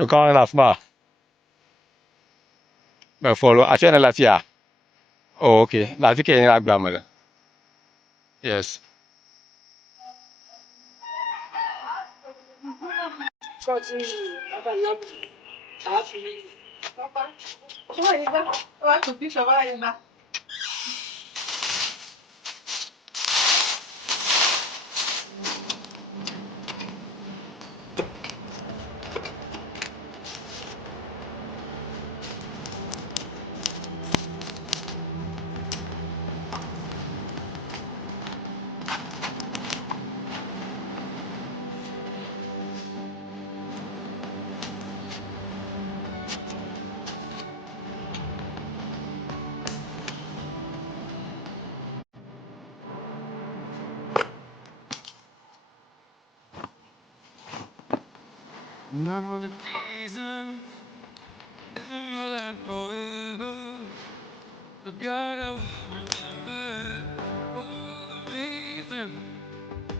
you can't enough ma. Me follow. Actually, la tia. Oh, okay. La tia kaya na grammar. Yes.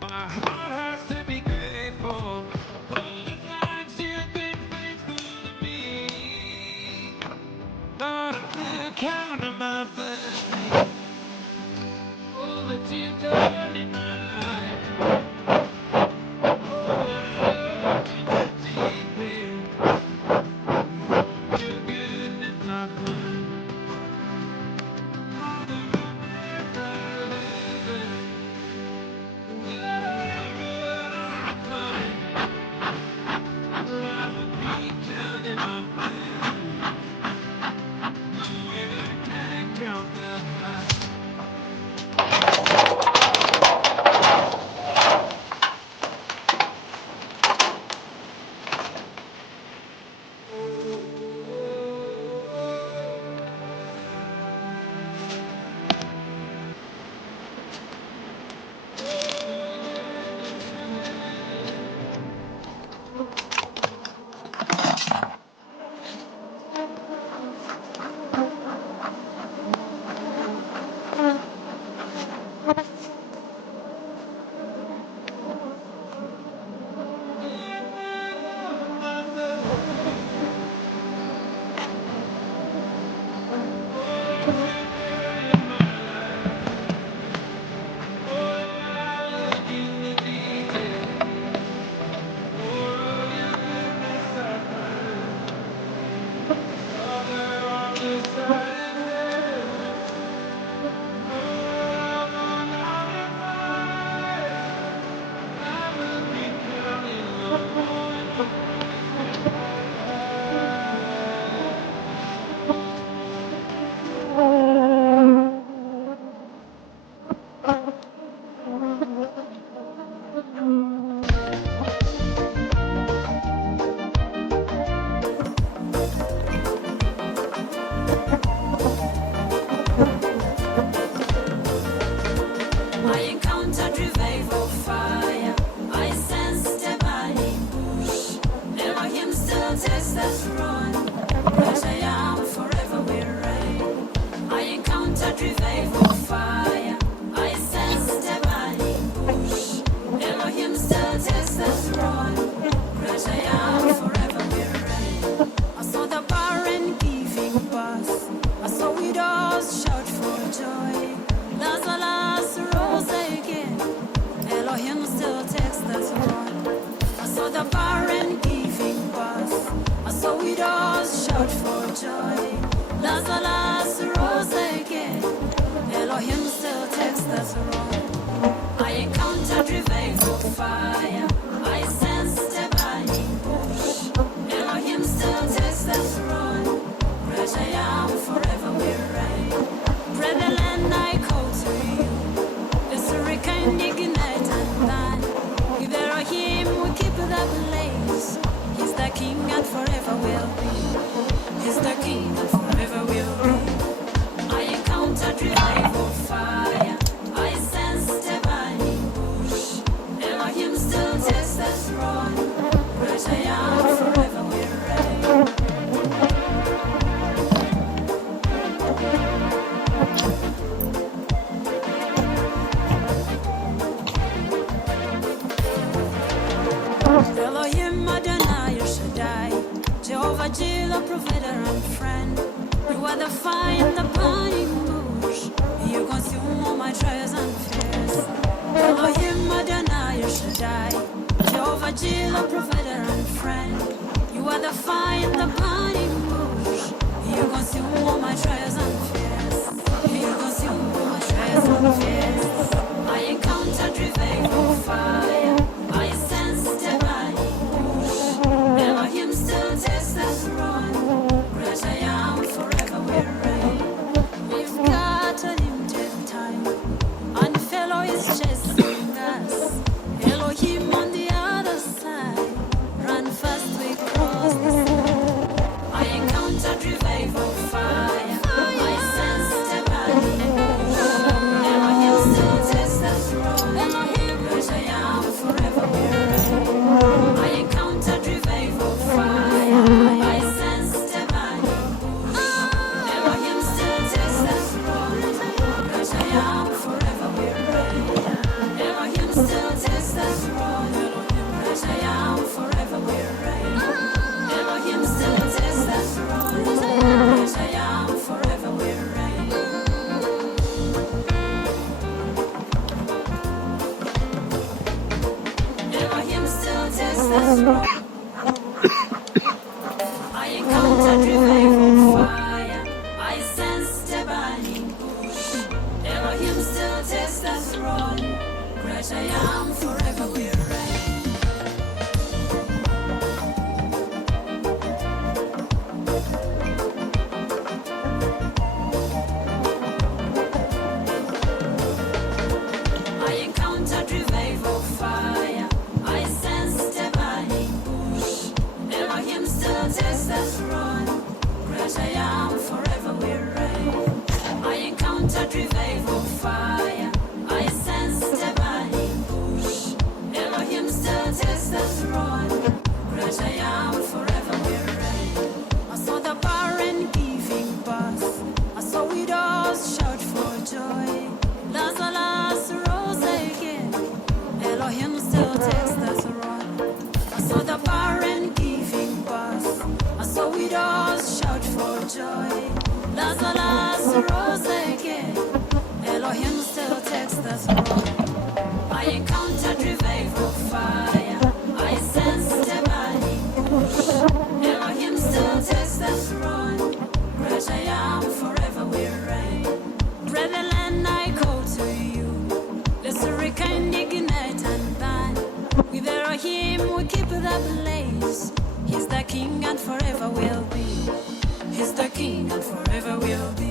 My heart has to be grateful for the times you've been faithful to me. Lord, I'm counting my blessings, all that you've done in my life. Oh, deeply, your goodness I find. All the moments I live I encountered revival fire. I sensed a burning bush. Elohim still takes us run. But I am forever will reign. I encountered revival fire. I sensed a burning bush. Elohim still takes us run. But I am forever will reign. I saw the barren giving birth. I saw widows shout for joy. Lazarus rose again. Elohim still takes the throne. I saw the barren giving birth. I saw widows shout for joy. Lazarus rose again. Elohim still takes the throne. I encountered revival fire. I sensed a burning bush. Elohim still takes the throne. Great I am forever will reign. Brethren, I call to you. It's a hurricane ignite and burn. With Elohim, we keep the blaze. He's the king and forever will be. He's the king and forever will be. I encountered revival fire. I sense healer, provider, and friend. You are the fire in the burning bush. You consume all my trials and fears. Elohim Adonai, you should die. Jehovah Jireh, provider and friend. You are the fire in the burning bush. You consume all my trials and fears. You consume all my trials and fears. I encountered revival fire. I sensed a burning bush. Elohim still takes us run. Great I am, forever we reign. We've got a limited time, and fellow is chasing us. Elohim on the other side. Run fast, we cross the sky. I encountered revival fire. I sensed a burning bush. Elohim still takes the throne. Great I am, forever we reign. I encountered revival fire. I sensed a burning bush. Elohim still takes the throne. Great I am, forever we reign. Elohim still takes the throne. Great I am, forever we reign. Elohim still takes the throne. Great I am, forever we reign. Elohim still takes the throne. I encountered revival fire. I sensed a burning bush. Elohim still takes the throne. Great I am, forever we reign. I encountered revival fire. I sensed a burning bush. Elohim still takes the throne. Great I am, forever we reign. I encountered revival fire. I sensed a burning bush. Elohim still takes the throne. Great I am, forever we reign. I saw the barren giving birth. I saw widows shout for joy. Lazarus rose again. Elohim still takes the throne. I saw the barren giving birth. I saw widows shout for joy. Lazarus rose again. Elohim still takes the throne. I encountered revival fire. I sensed a burning bush. Elohim still takes the throne. Great I am, forever we reign. Brethren, I call to you. Let's rekindle, ignite, and burn. With Elohim, we keep the blaze. He's the King and forever will be. He's the King and forever will be.